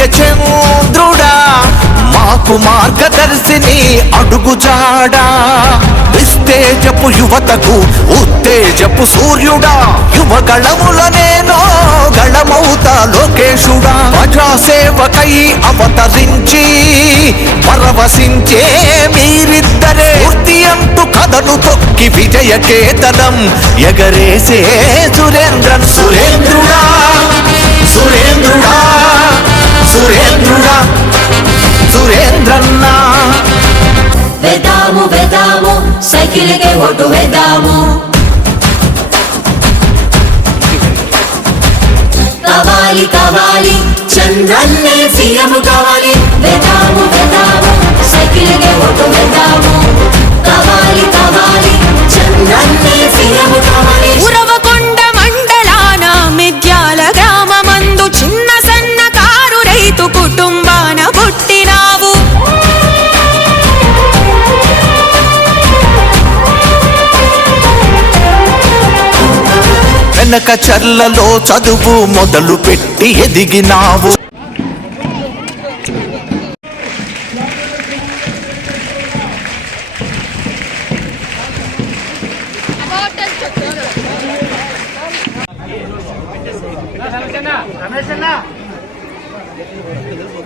వెలిగే చంద్రుడా మాకు మార్గదర్శిని అడుగుజాడా నిస్తేజపు యువతకు ఉత్తేజపు సూర్యుడా. యువగళముల నేను గళమౌతా లోకేశుడా. ప్రజాసేవకై అవతరించి పరవశించే మీరిద్దరే. పూర్తి అంటూ కథను తొక్కి విజయ కేతనం ఎగరేసే సురేంద్రన్. సురేంద్రుడా సురేంద్రుడా. సురేంద్రుడా సురేంద్రన్నా. వెదాము వెదాము సైకిల్కే ఓటు వెదాము. కావాలి కావాలి చంద్రన్నే సీఎం కావాలి. వెదాము వెదాము సైకిల్కే ఓటు వెదాము. కావాలి కావాలి చంద్రన్నే సీఎం వెనక చర్లలో చదువు మొదలు పెట్టి ఎదిగినావు.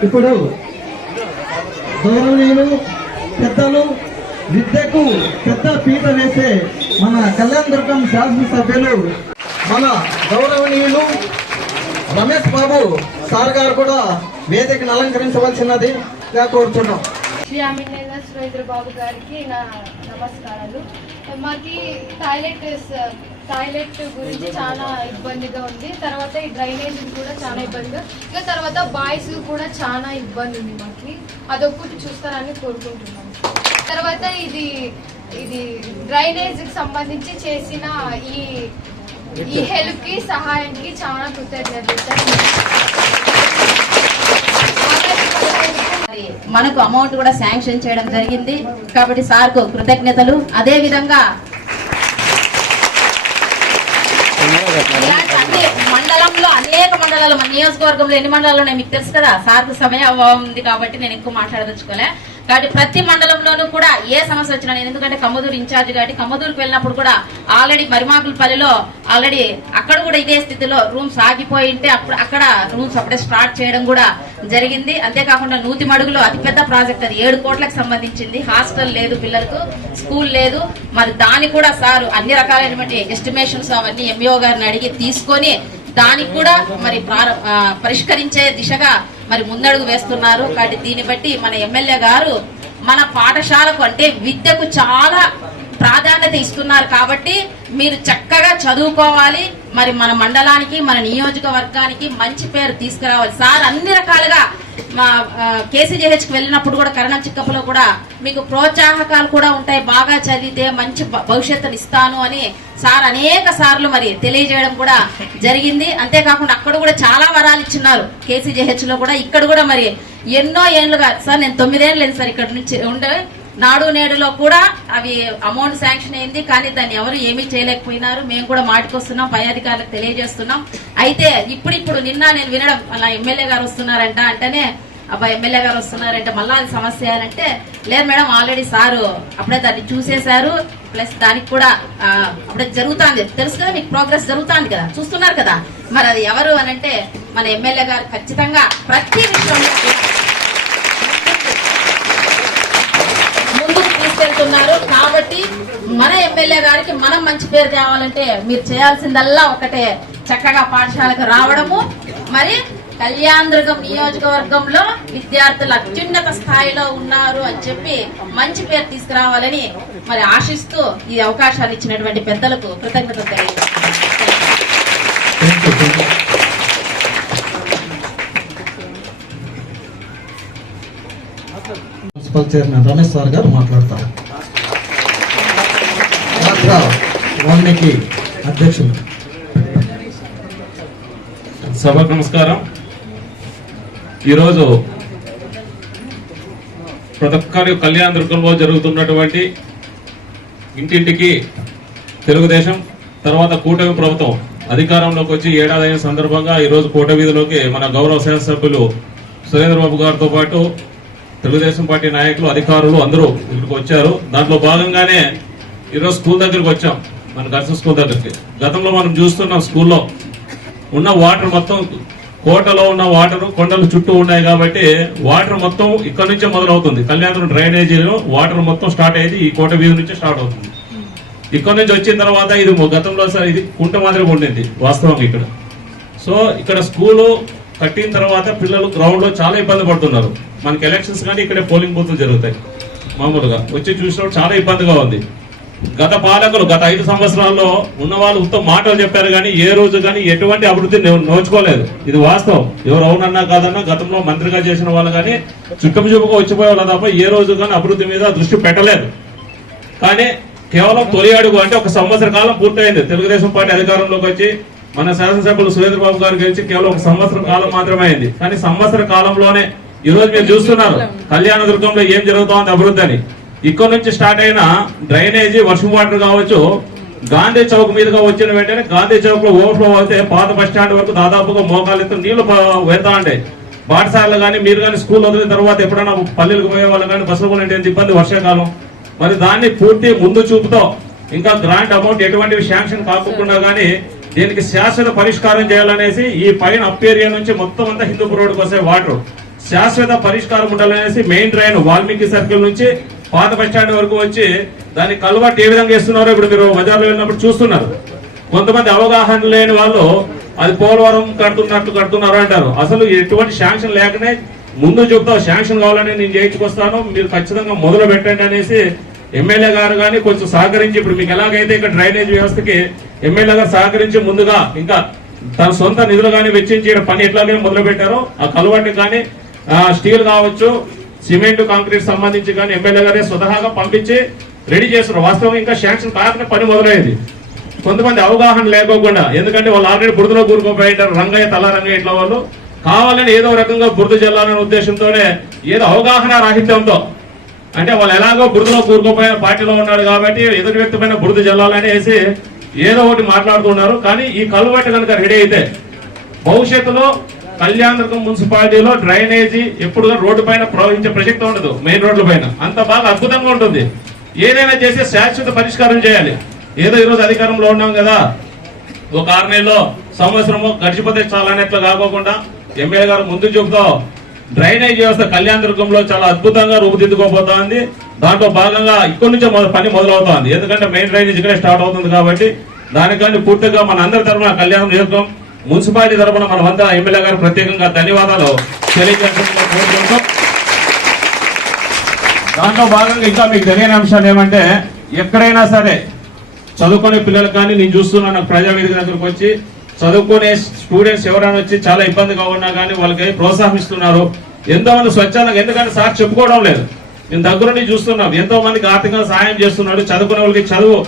ఇప్పుడు గౌరవనీయులు పెద్దలు విద్యకు పెద్ద పీట వేసే మన కళ్యాణ దుర్గం శాసనసభ్యులు మన గౌరవనీయులు రమేష్ బాబు సార్ గారు కూడా వేదికను అలంకరించవలసినది కోరుతున్నాం శ్రీ అమినేల సురేంద్రబాబు గారికి నా నమస్కారాలు. మాకి టాయిలెట్ టాయిలెట్ గురించి చాలా ఇబ్బందిగా ఉంది. తర్వాత ఈ డ్రైనేజ్ కూడా చాలా ఇబ్బందిగా ఇంకా తర్వాత బాయ్స్ కూడా చాలా ఇబ్బంది ఉంది మాకి. అదొక్కటి చూస్తారని కోరుకుంటున్నాను తర్వాత ఇది ఇది డ్రైనేజ్కి సంబంధించి చేసిన ఈ ఈ హెల్ప్కి సహాయానికి చాలా కృతజ్ఞతలు. మనకు అమౌంట్ కూడా శాంక్షన్ చేయడం జరిగింది. కాబట్టి సార్కు కృతజ్ఞతలు. అదే విధంగా మండలంలో అనేక మండలాలు మన నియోజకవర్గంలో ఎన్ని మండలాలు ఉన్నాయి మీకు తెలుసు కదా? సార్కు సమయం ఉంది కాబట్టి నేను ఎక్కువ మాట్లాడదలుచుకోలే. కాబట్టి ప్రతి మండలంలోనూ కూడా ఏ సమస్య వచ్చినా నేను ఎందుకంటే కమ్మదూరు ఇన్ఛార్జ్ కాబట్టి కమ్మదూరుకు వెళ్ళినప్పుడు కూడా ఆల్రెడీ మరిమాకులపల్లిలో ఆల్రెడీ అక్కడ కూడా ఇదే స్థితిలో రూమ్స్ ఆగిపోయి ఉంటే అప్పుడు అక్కడ రూమ్స్ అప్పుడే స్టార్ట్ చేయడం కూడా జరిగింది. అంతేకాకుండా నూతి మడుగులో అతిపెద్ద ప్రాజెక్ట్ అది ఏడు కోట్లకు సంబంధించింది. హాస్టల్ లేదు పిల్లలకు స్కూల్ లేదు. మరి దాని కూడా సార్ అన్ని రకాలైనటువంటి ఎస్టిమేషన్స్ అవన్నీ ఎంఈఓ గారిని అడిగి తీసుకొని దానికి కూడా మరి పరిష్కరించే దిశగా మరి ముందడుగు వేస్తున్నారు. కాబట్టి దీన్ని బట్టి మన ఎమ్మెల్యే గారు మన పాఠశాలకు అంటే విద్యకు చాలా ప్రాధాన్యత ఇస్తున్నారు. కాబట్టి మీరు చక్కగా చదువుకోవాలి. మరి మన మండలానికి మన నియోజకవర్గానికి మంచి పేరు తీసుకురావాలి. సార్ అన్ని రకాలుగా మా కేసీ కి వెళ్ళినప్పుడు కూడా కరణం చిక్కప్పలో కూడా మీకు ప్రోత్సాహకాలు కూడా ఉంటాయి. బాగా చదివితే మంచి భవిష్యత్తును ఇస్తాను అని సార్ అనేక సార్లు మరి తెలియజేయడం కూడా జరిగింది. అంతేకాకుండా అక్కడ కూడా చాలా వరాలు ఇచ్చున్నారు కేసీజీహెచ్లో కూడా. ఇక్కడ కూడా మరి ఎన్నో ఏళ్ళుగా సార్ నేను తొమ్మిదేళ్ళు లేదు సార్ ఇక్కడ నుంచి ఉండే. నాడు నేడులో కూడా అవి అమౌంట్ శాంక్షన్ అయింది కానీ దాన్ని ఎవరు ఏమీ చేయలేకపోయినారు. మేము కూడా మాటికొస్తున్నాం పై అధికారులకు తెలియజేస్తున్నాం. అయితే ఇప్పుడిప్పుడు నిన్న నేను వినడం అలా ఎమ్మెల్యే గారు వస్తున్నారంట అంటేనే అబ్బా ఎమ్మెల్యే గారు వస్తున్నారంటే మళ్ళా అది సమస్య అని అంటే లేదు మేడం ఆల్రెడీ సారు అప్పుడే దాన్ని చూసేశారు. ప్లస్ దానికి కూడా అప్పుడే జరుగుతుంది. తెలుసు కదా మీకు ప్రోగ్రెస్ జరుగుతుంది కదా? చూస్తున్నారు కదా? మరి అది ఎవరు అని అంటే మన ఎమ్మెల్యే గారు ఖచ్చితంగా ప్రతి విషయంలో ముందుకు తీసుకెళ్తున్నారు కాబట్టి మన ఎమ్మెల్యే గారికి మనం మంచి పేరు తేవాలంటే మీరు చేయాల్సిందల్లా ఒకటే చక్కగా పాఠశాలకు రావడము మరి కళ్యాణదుర్గం నియోజకవర్గంలో విద్యార్థులు అత్యున్నత స్థాయిలో ఉన్నారు అని చెప్పి మంచి పేరు తీసుకురావాలని మరి ఆశిస్తూ ఈ అవకాశాలు ఇచ్చినటువంటి పెద్దలకు కృతజ్ఞత తెలియజేస్తాను మున్సిపల్ చైర్మన్ రమేష్ సార్ గారు మాట్లాడతారు రాష్ట్ర వాల్మీకి అధ్యక్షులు. సభకు నమస్కారం. ఈరోజు ప్రతి ఒక్కరి కళ్యాణ దుర్గంలో జరుగుతున్నటువంటి ఇంటింటికి తెలుగుదేశం తర్వాత కూటమి ప్రభుత్వం అధికారంలోకి వచ్చి ఏడాది అయిన సందర్భంగా ఈరోజు కోట వీధిలోకి మన గౌరవ శాసనసభ్యులు సురేంద్ర బాబు గారితో పాటు తెలుగుదేశం పార్టీ నాయకులు అధికారులు అందరూ ఇక్కడికి వచ్చారు. దాంట్లో భాగంగానే ఈరోజు స్కూల్ దగ్గరికి వచ్చాం. మన గర్ల్స్ స్కూల్ దగ్గరికి. గతంలో మనం చూస్తున్నాం స్కూల్లో ఉన్న వాటర్ మొత్తం కోటలో ఉన్న వాటర్ కొండలు చుట్టూ ఉన్నాయి కాబట్టి వాటర్ మొత్తం ఇక్కడ నుంచే మొదలవుతుంది. కళ్యాణం డ్రైనేజీలో వాటర్ మొత్తం స్టార్ట్ అయ్యేది ఈ కోట వీధి నుంచే స్టార్ట్ అవుతుంది. ఇక్కడ నుంచి వచ్చిన తర్వాత ఇది గతంలో సార్ ఇది కుంట మాదిరిగా ఉండింది వాస్తవం ఇక్కడ. సో ఇక్కడ స్కూలు కట్టిన తర్వాత పిల్లలు గ్రౌండ్లో చాలా ఇబ్బంది పడుతున్నారు. మనకి ఎలక్షన్స్ కానీ ఇక్కడే పోలింగ్ బూత్లు జరుగుతాయి. మామూలుగా వచ్చి చూసినప్పుడు చాలా ఇబ్బందిగా ఉంది. గత పాలకులు గత ఐదు సంవత్సరాల్లో ఉన్న వాళ్ళు ఉత్తమ మాటలు చెప్పారు కానీ ఏ రోజు కానీ ఎటువంటి అభివృద్ధి నోచుకోలేదు. ఇది వాస్తవం. ఎవరు అవునన్నా కాదన్నా గతంలో మంత్రిగా చేసిన వాళ్ళు కానీ చుట్టం చూపుగా వచ్చిపోయే వాళ్ళు తప్ప ఏ రోజు కానీ అభివృద్ధి మీద దృష్టి పెట్టలేదు. కానీ కేవలం తొలి అడుగు అంటే ఒక సంవత్సర కాలం పూర్తయింది. తెలుగుదేశం పార్టీ అధికారంలోకి వచ్చి మన శాసనసభ్యులు సురేంద్ర బాబు గారు గెలిచి కేవలం ఒక సంవత్సర కాలం మాత్రమే అయింది. కానీ సంవత్సర కాలంలోనే ఈ రోజు మీరు చూస్తున్నారు కళ్యాణదుర్గంలో ఏం జరుగుతోంది అభివృద్ధి అని. ఇక్కడ నుంచి స్టార్ట్ అయిన డ్రైనేజీ వర్షం వాటర్ కావచ్చు గాంధీ చౌక్ మీదుగా వచ్చిన వెంటనే గాంధీ చౌక్లో ఓవర్ఫ్లో అవుతే పాత బస్ స్టాండ్ వరకు దాదాపుగా మోకాలెత్తు నీళ్ళు వెళ్తా ఉండే. పాఠశాలలు కానీ మీరు కానీ స్కూల్ వదిలిన తర్వాత ఎప్పుడైనా పల్లెలకు పోయే వాళ్ళు కానీ బస్సులు కొనే ఇబ్బంది వర్షాకాలం. మరి దాన్ని పూర్తి ముందు చూపుతో ఇంకా గ్రాంట్ అమౌంట్ ఎటువంటివి శాంక్షన్ కాకుండా కానీ దీనికి శాశ్వత పరిష్కారం చేయాలనేసి ఈ పైన అప్ ఏరియా నుంచి మొత్తం అంతా హిందూపూర్ రోడ్డుకు వస్తే వాటర్. శాశ్వత పరిష్కారం ఉండాలనేసి మెయిన్ డ్రైన్ వాల్మీకి సర్కిల్ నుంచి పాత బస్ స్టాండ్ వరకు వచ్చి దాన్ని కలవట్ ఏ విధంగా ఇస్తున్నారో ఇప్పుడు మీరు బజార్లో వెళ్ళినప్పుడు చూస్తున్నారు. కొంతమంది అవగాహన లేని వాళ్ళు అది పోలవరం కడుతున్నట్లు కడుతున్నారు అంటారు. అసలు ఎటువంటి శాంక్షన్ లేకనే ముందు చెప్తా శాంక్షన్ కావాలని నేను చేయించుకొస్తాను మీరు ఖచ్చితంగా మొదలు పెట్టండి అనేసి ఎమ్మెల్యే గారు కానీ కొంచెం సహకరించి ఇప్పుడు మీకు ఎలాగైతే ఇక్కడ డ్రైనేజ్ వ్యవస్థకి ఎమ్మెల్యే గారు సహకరించి ముందుగా ఇంకా తన సొంత నిధులు కానీ వెచ్చించి పని ఎట్లాగైనా మొదలు పెట్టారో ఆ కలువటి కానీ స్టీల్ కావచ్చు సిమెంట్ కాంక్రీట్ సంబంధించి కానీ ఎమ్మెల్యే గారే స్వతహాగా పంపించి రెడీ చేసిన వాస్తవం ఇంకా శాంక్షన్ కాకనే పని మొదలైంది. కొంతమంది అవగాహన లేకోకుండా ఎందుకంటే వాళ్ళు ఆల్రెడీ బురదలో కూరుకోపోయారు రంగయ్య తల రంగయ్య ఇట్లా వాళ్ళు. కావాలని ఏదో రకంగా బురద జల్లాలనే ఉద్దేశంతోనే ఏదో అవగాహన రాహిత్యంతో అంటే వాళ్ళు ఎలాగో బురదలో కూరుకోపోయిన పార్టీలో ఉన్నారు కాబట్టి ఎదుటి వ్యక్తి పైన బురద జల్లాలని వేసి ఏదో ఒకటి మాట్లాడుతున్నారు. కానీ ఈ కలువట్టు కనుక రెడీ అయితే భవిష్యత్తులో కళ్యాణదుర్గం మున్సిపాలిటీలో డ్రైనేజీ ఎప్పుడు రోడ్డు పైన ప్రవహించే ప్రసక్తి ఉండదు మెయిన్ రోడ్ల పైన. అంత బాగా అద్భుతంగా ఉంటుంది. ఏదైనా చేస్తే శాశ్వత పరిష్కారం చేయాలి. ఏదో ఈరోజు అధికారంలో ఉన్నాం కదా. ఒక ఆరు నెలలో సంవత్సరము గడిచిపోతే చాలా అన్నట్లు కాకోకుండా ఎమ్మెల్యే గారు ముందు చూపుతో డ్రైనేజ్ వ్యవస్థ కళ్యాణ దుర్గంలో చాలా అద్భుతంగా రూపుదిద్దుకోబోతోంది. దాంట్లో భాగంగా ఇక్కడి నుంచే మొద- పని మొదలవుతోంది. ఎందుకంటే మెయిన్ డ్రైనేజ్ ఇక్కడే స్టార్ట్ అవుతుంది కాబట్టి దానికని పూర్తిగా మన అందరి తరఫున కళ్యాణ నియోజకం మున్సిపాలిటీ తరఫున మనమంతా ఎమ్మెల్యే గారు ప్రత్యేకంగా ధన్యవాదాలు తెలియజేస్తున్నా దాంట్లో భాగంగా ఇంకా మీకు తెలియని అంశాలు ఏమంటే ఎక్కడైనా సరే చదువుకునే పిల్లలు కానీ నేను చూస్తున్నాను నాకు ప్రజావేదిక దగ్గరకు వచ్చి చదువుకునే స్టూడెంట్స్ ఎవరైనా వచ్చి చాలా ఇబ్బందిగా ఉన్నా కానీ వాళ్ళకి ప్రోత్సహిస్తున్నారు. ఎంతో మంది స్వచ్ఛందంగా ఎందుకంటే సార్ చెప్పుకోవడం లేదు. నేను దగ్గరుండి చూస్తున్నాం ఎంతో మందికి ఆర్థికంగా సహాయం చేస్తున్నాడు చదువుకునే వాళ్ళకి చదువు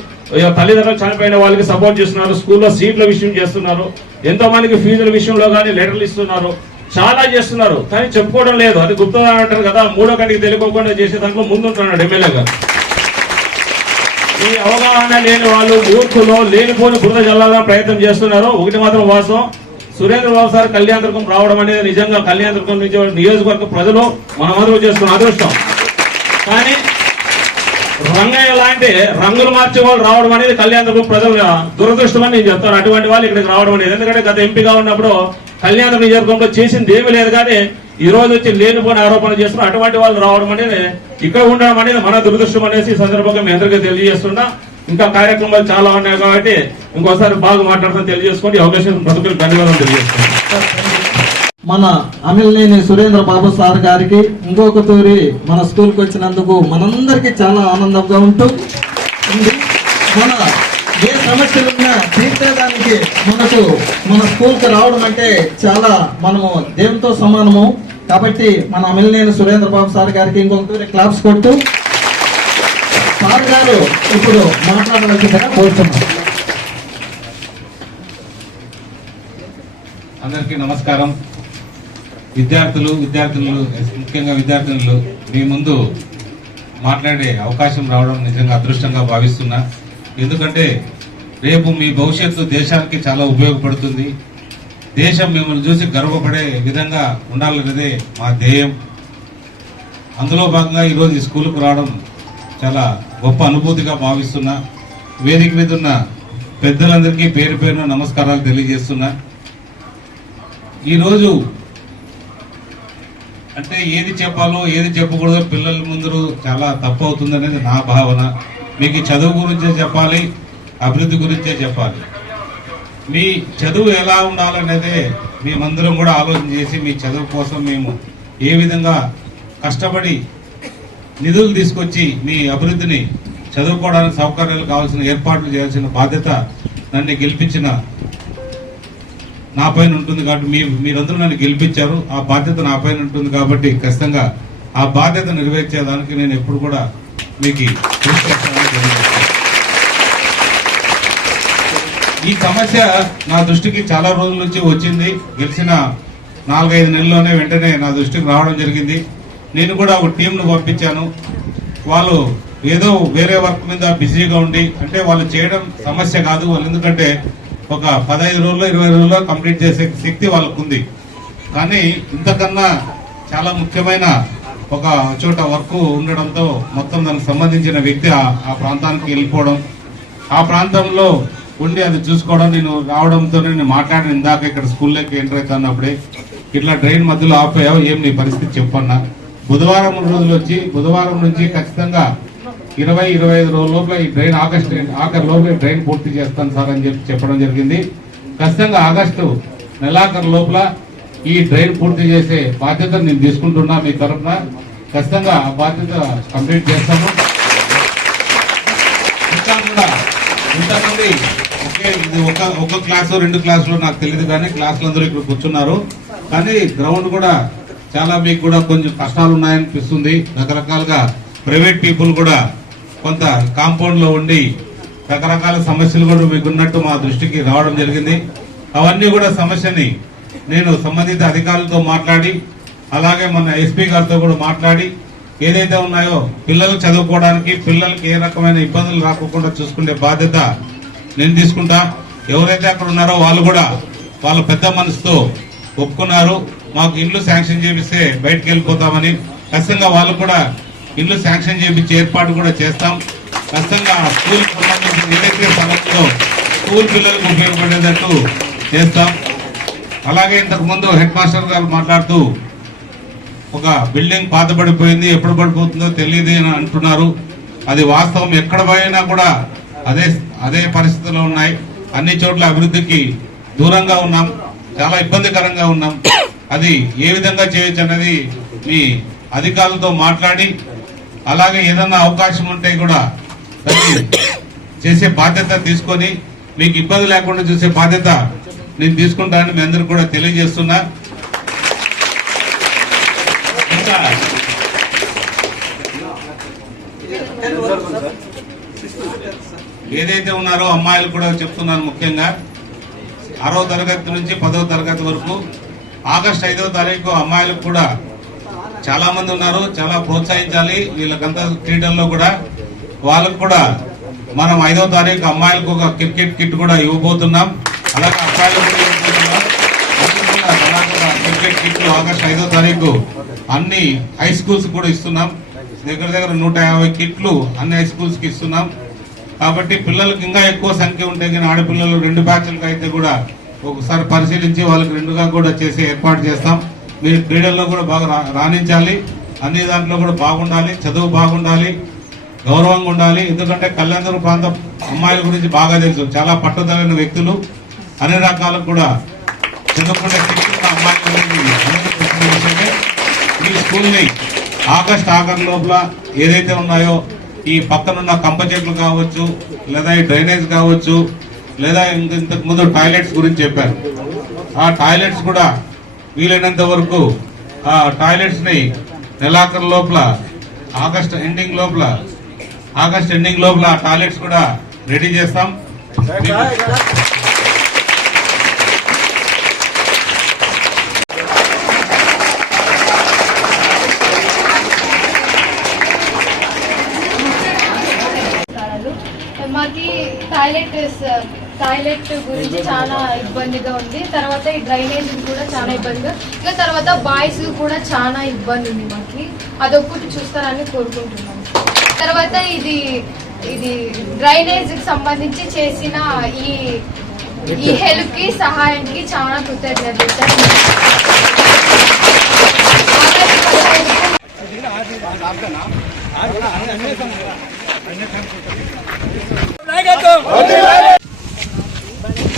తల్లిదండ్రులు చనిపోయిన వాళ్ళకి సపోర్ట్ చేస్తున్నారు స్కూల్లో సీట్ల విషయం చేస్తున్నారు ఎంతో మందికి ఫీజుల విషయంలో కానీ లెటర్లు ఇస్తున్నారు చాలా చేస్తున్నారు కానీ చెప్పుకోవడం లేదు. అది గుప్తంగా అంటారు కదా మూడో కంటికి తెలియకోకుండా చేసే దాంట్లో ముందుంటున్నాడు ఎమ్మెల్యే గారు. ఈ అవగాహన లేని వాళ్ళు మూర్ఖులు లేనిపోని బురద జల్లాలని ప్రయత్నం చేస్తున్నారు. ఒకటి మాత్రం వాస్తవం సురేంద్ర బాబు సార్ కళ్యాణదుర్గం రావడం అనేది నిజంగా కళ్యాణదుర్గం నుంచి నియోజకవర్గ ప్రజలు మనమందరం చేస్తున్న అదృష్టం. కానీ రంగయ్య లాంటి రంగులు మార్చే వాళ్ళు రావడం అనేది కళ్యాణదుర్గం ప్రజల దురదృష్టం అని నేను చెప్తాను. అటువంటి వాళ్ళు ఇక్కడికి రావడం అనేది. ఎందుకంటే గత ఎంపీగా ఉన్నప్పుడు కళ్యాణ నియోజకవర్గంలో చేసింది ఏమీ లేదు కానీ ఈ రోజు వచ్చి లేనిపోని ఆరోపణలు చేస్తున్నారు అటువంటి వాళ్ళు రావడం అనేది ఇక్కడ ఉండడం అనేది మన దురదృష్టం అనేసి ఈ సందర్భంగా మీ అందరికీ తెలియజేస్తున్నా. ఇంకా కార్యక్రమాలు చాలా ఉన్నాయి కాబట్టి ఇంకోసారి బాగా మాట్లాడుతున్నా తెలియజేసుకోండి అవకాశం బతుకులు ధన్యవాదాలు తెలియజేస్తున్నాను. మన అమిల్నేని సురేంద్ర బాబు సార్ గారికి ఇంకొక తూరి మన స్కూల్కి వచ్చినందుకు మనందరికీ చాలా ఆనందంగా ఉంటూ ఉంది. మన ఏ సమస్యలున్నా తీర్చేదానికి మనకు మన స్కూల్కి రావడం అంటే చాలా మనము దేవునితో సమానము. కాబట్టి మన అమిల్నేని సురేంద్ర బాబు సార్ గారికి ఇంకొక తూరి క్లాప్స్ కొట్టు సార్ గారు ఇప్పుడు మాట్లాడవలసిందిగా కోరుతున్నాం. అందరికీ నమస్కారం. విద్యార్థులు విద్యార్థులు ముఖ్యంగా విద్యార్థినులు మీ ముందు మాట్లాడే అవకాశం రావడం నిజంగా అదృష్టంగా భావిస్తున్నా. ఎందుకంటే రేపు మీ భవిష్యత్తు దేశానికి చాలా ఉపయోగపడుతుంది. దేశం మిమ్మల్ని చూసి గర్వపడే విధంగా ఉండాలన్నదే మా ధ్యేయం. అందులో భాగంగా ఈరోజు ఈ స్కూల్కు రావడం చాలా గొప్ప అనుభూతిగా భావిస్తున్నా. వేదిక మీద ఉన్న పెద్దలందరికీ పేరు పేరున నమస్కారాలు తెలియజేస్తున్నా. ఈరోజు అంటే ఏది చెప్పాలో ఏది చెప్పకూడదో పిల్లల ముందు చాలా తప్పు అవుతుందనేది నా భావన. మీకు చదువు గురించే చెప్పాలి అభివృద్ధి గురించే చెప్పాలి. మీ చదువు ఎలా ఉండాలనేదే మేమందరం కూడా ఆలోచన చేసి మీ చదువు కోసం మేము ఏ విధంగా కష్టపడి నిధులు తీసుకొచ్చి మీ అభివృద్ధిని చదువుకోవడానికి సౌకర్యాలు కావాల్సిన ఏర్పాట్లు చేయాల్సిన బాధ్యత నన్ను గెలిపించిన నా పైన ఉంటుంది కాబట్టి మీ మీరందరూ నన్ను గెలిపించారు. ఆ బాధ్యత నా పైన ఉంటుంది కాబట్టి ఖచ్చితంగా ఆ బాధ్యత నెరవేర్చేదానికి నేను ఎప్పుడు కూడా మీకు ఈ సమస్య నా దృష్టికి చాలా రోజుల నుంచి వచ్చింది. గెలిచిన నాలుగైదు నెలల్లోనే వెంటనే నా దృష్టికి రావడం జరిగింది. నేను కూడా ఒక టీంను పంపించాను. వాళ్ళు ఏదో వేరే వర్క్ మీద బిజీగా ఉండి అంటే వాళ్ళు చేయడం సమస్య కాదు. వాళ్ళు ఎందుకంటే ఒక పదహైదు రోజుల్లో ఇరవై రోజుల్లో కంప్లీట్ చేసే శక్తి వాళ్ళకు ఉంది కానీ ఇంతకన్నా చాలా ముఖ్యమైన ఒక చోట వర్క్ ఉండడంతో మొత్తం దానికి సంబంధించిన వ్యక్తి ఆ- ప్రాంతానికి వెళ్ళిపోవడం. ఆ ప్రాంతంలో ఉండి అది చూసుకోవడం నేను రావడంతో నేను మాట్లాడిన ఇందాక ఇక్కడ స్కూల్లోకి ఎంటర్ అవుతున్నప్పుడే. ఇట్లా ట్రైన్ మధ్యలో ఆపాయావు ఏం నీ పరిస్థితి చెప్పన్నా. బుధవారం రోజులు వచ్చి బుధవారం నుంచి ఖచ్చితంగా ఇరవై ఇరవై ఐదు రోజుల లోపల ఈ ట్రైన్ ఆగస్టు ఆఖరి లోపల ట్రైన్ పూర్తి చేస్తాను సార్ అని చెప్పి చెప్పడం జరిగింది. ఖచ్చితంగా ఆగస్టు నెలాఖరు లోపల ఈ ట్రైన్ పూర్తి చేసే బాధ్యత నేను తీసుకుంటున్నా మీ తరఫున. ఖచ్చితంగా ఆ బాధ్యత కంప్లీట్ చేస్తాము. ఇంకా కూడా ఒకే ఇది ఒక ఒక క్లాసు రెండు క్లాసులు నాకు తెలియదు కానీ క్లాసులు అందరూ ఇక్కడ కూర్చున్నారు. కానీ గ్రౌండ్ కూడా చాలా మీకు కూడా కొంచెం కష్టాలు ఉన్నాయనిపిస్తుంది. రకరకాలుగా ప్రైవేట్ పీపుల్ కూడా కొంత కాంపౌండ్లో ఉండి రకరకాల సమస్యలు కూడా మీకు ఉన్నట్టు మా దృష్టికి రావడం జరిగింది. అవన్నీ కూడా సమస్యని నేను సంబంధిత అధికారులతో మాట్లాడి అలాగే మన ఎస్పీ గారితో కూడా మాట్లాడి ఏదైతే ఉన్నాయో పిల్లలు చదువుకోవడానికి పిల్లలకి ఏ రకమైన ఇబ్బందులు రాకుండా చూసుకునే బాధ్యత నేను తీసుకుంటా. ఎవరైతే అక్కడ ఉన్నారో వాళ్ళు కూడా వాళ్ళ పెద్ద మనసుతో ఒప్పుకున్నారు. మాకు ఇల్లు శాంక్షన్ చేపిస్తే బయటకు వెళ్ళిపోతామని. ఖచ్చితంగా వాళ్ళు కూడా ఇల్లు శాంక్షన్ చేయించే ఏర్పాటు కూడా చేస్తాం. ఖచ్చితంగా స్కూల్ సంబంధించిన ఏదైతే స్థలంలో స్కూల్ పిల్లలకు ఉపయోగపడేటట్టు చేస్తాం. అలాగే ఇంతకుముందు హెడ్ మాస్టర్ గారు మాట్లాడుతూ ఒక బిల్డింగ్ పాతబడిపోయింది ఎప్పుడు పడిపోతుందో తెలియదు అని అంటున్నారు. అది వాస్తవం ఎక్కడ పోయినా కూడా అదే అదే పరిస్థితుల్లో ఉన్నాయి. అన్ని చోట్ల అభివృద్ధికి దూరంగా ఉన్నాం. చాలా ఇబ్బందికరంగా ఉన్నాం. అది ఏ విధంగా చేయొచ్చు అనేది మీ అధికారులతో మాట్లాడి అలాగే ఏదన్నా అవకాశం ఉంటే కూడా చేసే బాధ్యత తీసుకొని మీకు ఇబ్బంది లేకుండా చూసే బాధ్యత నేను తీసుకుంటానని మీ అందరికి కూడా తెలియజేస్తున్నా. ఇంకా ఏదైతే ఉన్నారో అమ్మాయిలు కూడా చెప్తున్నాను ముఖ్యంగా. ఆరో తరగతి నుంచి పదవ తరగతి వరకు ఆగస్ట్ ఐదో తారీఖు అమ్మాయిలకు కూడా చాలా మంది ఉన్నారు చాలా ప్రోత్సహించాలి. వీళ్ళకంతా క్రీడల్లో కూడా వాళ్ళకు కూడా మనం ఐదో తారీఖు అమ్మాయిలకు ఒక క్రికెట్ కిట్ కూడా ఇవ్వబోతున్నాం. అలాగే అబ్బాయిలకు కూడా ఇవ్వబోతున్నాం. క్రికెట్ కిట్లు ఆగస్ట్ ఐదో తారీఖు అన్ని హై స్కూల్స్ కూడా ఇస్తున్నాం. దగ్గర దగ్గర నూట యాభై కిట్లు అన్ని హై స్కూల్స్కి ఇస్తున్నాం. కాబట్టి పిల్లలకు ఇంకా ఎక్కువ సంఖ్య ఉంటే కానీ ఆడపిల్లలు రెండు బ్యాచ్లకు అయితే కూడా ఒకసారి పరిశీలించి వాళ్ళకి రెండుగా కూడా చేసి ఏర్పాటు చేస్తాం. మీరు క్రీడల్లో కూడా బాగా రా- రాణించాలి. అన్ని దాంట్లో కూడా బాగుండాలి. చదువు బాగుండాలి. గౌరవంగా ఉండాలి. ఎందుకంటే కళ్యాణదుర్గ ప్రాంతం అమ్మాయిల గురించి బాగా తెలుసు. చాలా పట్టుదలైన వ్యక్తులు. అన్ని రకాలకు కూడా చదువుకునే అమ్మాయిల గురించి ఈ స్కూల్ని ఆగస్ట్ ఆఖరి లోపల ఏదైతే ఉన్నాయో ఈ పక్కనున్న కంప చెట్లు కావచ్చు లేదా ఈ డ్రైనేజ్ కావచ్చు లేదా ఇంతకు ముందు టాయిలెట్స్ గురించి చెప్పారు. ఆ టాయిలెట్స్ కూడా వీలైనంత వరకు ఆ టాయిలెట్స్ని నెలాఖరు లోపల ఆగస్ట్ ఎండింగ్ లోపల ఆగస్ట్ ఎండింగ్ లోపల ఆ టాయిలెట్స్ కూడా రెడీ చేస్తాం నమస్కారాలు మాకి టాయిలెట్ గురించి చాలా ఇబ్బందిగా ఉంది. తర్వాత ఈ డ్రైనేజ్ కూడా చాలా ఇబ్బందిగా ఇంకా తర్వాత బాయ్స్ కూడా చాలా ఇబ్బంది ఉంది మాకు. అదొక్కటి చూస్తారని కోరుకుంటున్నాను. తర్వాత ఇది ఇది డ్రైనేజ్కి సంబంధించి చేసిన ఈ ఈ హెల్ప్కి సహాయానికి చాలా కృతజ్ఞతలు. సార్.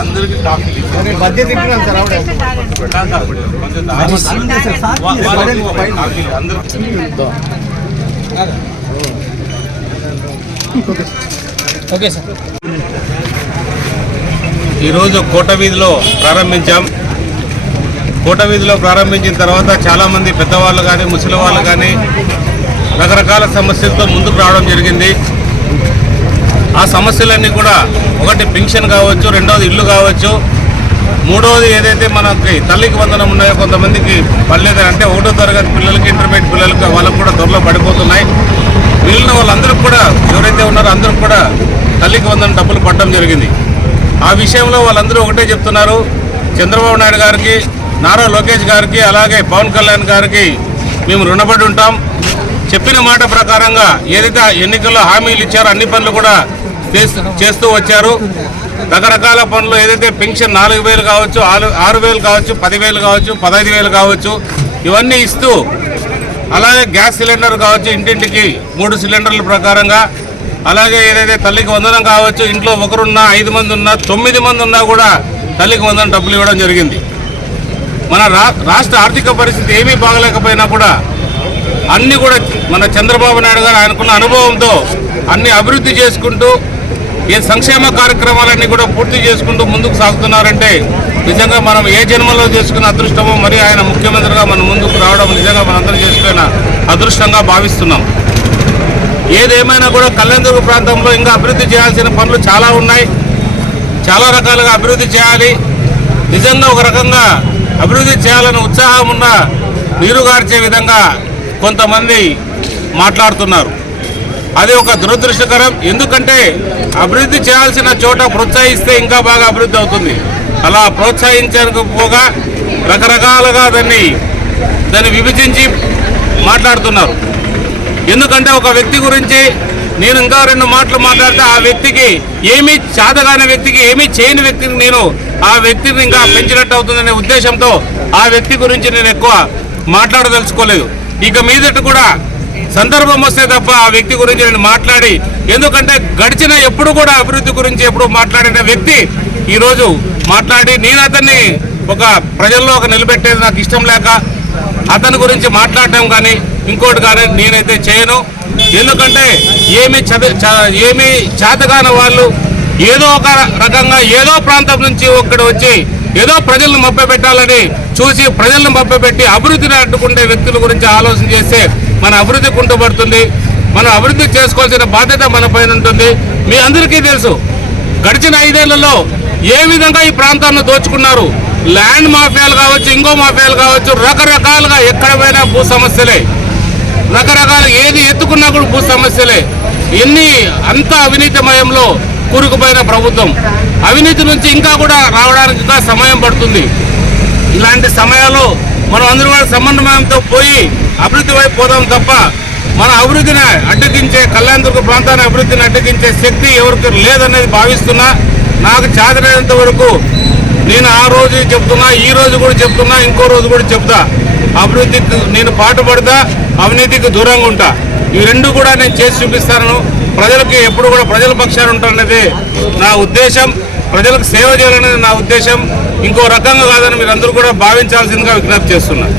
అందరికీ కాఫీ ఈరోజు కోట వీధిలో ప్రారంభించాం. కోట వీధిలో ప్రారంభించిన తర్వాత చాలామంది పెద్దవాళ్ళు కానీ ముసలి వాళ్ళు కానీ రకరకాల సమస్యలతో ముందుకు రావడం జరిగింది. ఆ సమస్యలన్నీ కూడా ఒకటి పెన్షన్ కావచ్చు రెండవది ఇల్లు కావచ్చు మూడవది ఏదైతే మనకి తల్లికి వందనం ఉన్నాయో కొంతమందికి పర్లేదు. అంటే ఒకటో తరగతి పిల్లలకి ఇంటర్మీడియట్ పిల్లలకి వాళ్ళకు కూడా త్వరలో పడిపోతున్నాయి. మిగిలిన వాళ్ళందరూ కూడా ఎవరైతే ఉన్నారో అందరూ కూడా తల్లికి వందన డబ్బులు పడడం జరిగింది. ఆ విషయంలో వాళ్ళందరూ ఒకటే చెప్తున్నారు. చంద్రబాబు నాయుడు గారికి నారా లోకేష్ గారికి అలాగే పవన్ కళ్యాణ్ గారికి మేము రుణపడి ఉంటాం. చెప్పిన మాట ప్రకారంగా ఏదైతే ఎన్నికల్లో హామీలు ఇచ్చారో అన్ని పనులు కూడా చేస్తూ చేస్తూ వచ్చారు. రకరకాల పనులు ఏదైతే పెన్షన్ నాలుగు వేలు కావచ్చు ఆరు ఆరు వేలు కావచ్చు పదివేలు కావచ్చు పదహైదు వేలు కావచ్చు ఇవన్నీ ఇస్తూ అలాగే గ్యాస్ సిలిండర్ కావచ్చు ఇంటింటికి మూడు సిలిండర్ల ప్రకారంగా అలాగే ఏదైతే తల్లికి వందనం కావచ్చు ఇంట్లో ఒకరున్నా ఐదు మంది ఉన్నా తొమ్మిది మంది ఉన్నా కూడా తల్లికి వందనం డబ్బులు ఇవ్వడం జరిగింది. మన రా రాష్ట్ర ఆర్థిక పరిస్థితి ఏమీ బాగలేకపోయినా కూడా అన్నీ కూడా మన చంద్రబాబు నాయుడు గారు ఆయనకున్న అనుభవంతో అన్ని అభివృద్ధి చేసుకుంటూ ఈ సంక్షేమ కార్యక్రమాలన్నీ కూడా పూర్తి చేసుకుంటూ ముందుకు సాగుతున్నారంటే నిజంగా మనం ఏ జన్మలో చేసుకున్న అదృష్టమో మరి ఆయన ముఖ్యమంత్రిగా మన ముందుకు రావడం నిజంగా మనందరం చేసుకున్న అదృష్టంగా భావిస్తున్నాం. ఏదేమైనా కూడా కళ్యాణదుర్గ ప్రాంతంలో ఇంకా అభివృద్ధి చేయాల్సిన పనులు చాలా ఉన్నాయి. చాలా రకాలుగా అభివృద్ధి చేయాలి. నిజంగా ఒక రకంగా అభివృద్ధి చేయాలని ఉత్సాహం ఉన్న నీరుగార్చే విధంగా కొంతమంది మాట్లాడుతున్నారు. అది ఒక దురదృష్టకరం. ఎందుకంటే అభివృద్ధి చేయాల్సిన చోట ప్రోత్సహిస్తే ఇంకా బాగా అభివృద్ధి అవుతుంది. అలా ప్రోత్సహించకపోగా రకరకాలుగా దాన్ని దాన్ని విభజించి మాట్లాడుతున్నారు. ఎందుకంటే ఒక వ్యక్తి గురించి నేను ఇంకా రెండు మాటలు మాట్లాడితే ఆ వ్యక్తికి ఏమీ చాదగాని వ్యక్తికి ఏమీ చేయని వ్యక్తిని నేను ఆ వ్యక్తిని ఇంకా పెంచినట్టు అవుతుందనే ఉద్దేశంతో ఆ వ్యక్తి గురించి నేను ఎక్కువ మాట్లాడదలుచుకోలేదు. ఇక మీదట కూడా సందర్భం వస్తే తప్ప ఆ వ్యక్తి గురించి నేను మాట్లాడి ఎందుకంటే గడిచిన ఎప్పుడు కూడా అభివృద్ధి గురించి ఎప్పుడు మాట్లాడిన వ్యక్తి ఈరోజు మాట్లాడి నేను అతన్ని ఒక ప్రజల్లో ఒక నిలబెట్టేది నాకు ఇష్టం లేక అతని గురించి మాట్లాడటం కానీ ఇంకోటి కానీ నేనైతే చేయను. ఎందుకంటే ఏమి చ- ఏమి చేతగాని వాళ్ళు ఏదో ఒక రకంగా ఏదో ప్రాంతం నుంచి ఒక్కడ వచ్చి ఏదో ప్రజలను మభ్య పెట్టాలని చూసి ప్రజలను మభ్య పెట్టి అభివృద్ధిని అడ్డుకుంటే వ్యక్తుల గురించి ఆలోచన చేస్తే మన అభివృద్ధి కుంటుపడుతుంది. మనం అభివృద్ధి చేసుకోవాల్సిన బాధ్యత మన పైన ఉంటుంది. మీ అందరికీ తెలుసు గడిచిన ఐదేళ్ళలో ఏ విధంగా ఈ ప్రాంతాన్ని దోచుకున్నారు? ల్యాండ్ మాఫియాలు కావచ్చు ఇంకో మాఫియాలు కావచ్చు రకరకాలుగా ఎక్కడ భూ సమస్యలే. రకరకాల ఏది ఎత్తుకున్నా కూడా భూ సమస్యలే. ఎన్ని అంత అవినీతిమయంలో కూరుకుపోయిన ప్రభుత్వం. అవినీతి నుంచి ఇంకా కూడా రావడానికి ఇంకా సమయం పడుతుంది. ఇలాంటి సమయాల్లో మనం అందరూ కూడా సమన్వయంతో పోయి అభివృద్ధి వైపు పోదాం తప్ప మన అభివృద్ధిని అడ్డగించే కళ్యాణదుర్గ ప్రాంతాన్ని అభివృద్ధిని అడ్డగించే శక్తి ఎవరికి లేదనేది భావిస్తున్నా నాకు చాదనేంత వరకు నేను ఆ రోజు చెప్తున్నా ఈ రోజు కూడా చెప్తున్నా ఇంకో రోజు కూడా చెప్తా. అభివృద్ధికి నేను పాటుపడతా. అవినీతికి దూరంగా ఉంటా. ఈ రెండు కూడా నేను చేసి చూపిస్తాను. ప్రజలకి ఎప్పుడు కూడా ప్రజల పక్షాలు ఉంటాననేది నా ఉద్దేశం. ప్రజలకు సేవ చేయాలనేది నా ఉద్దేశం. ఇంకో రకంగా కాదని మీరు అందరూ కూడా భావించాల్సిందిగా విజ్ఞప్తి చేస్తున్నారు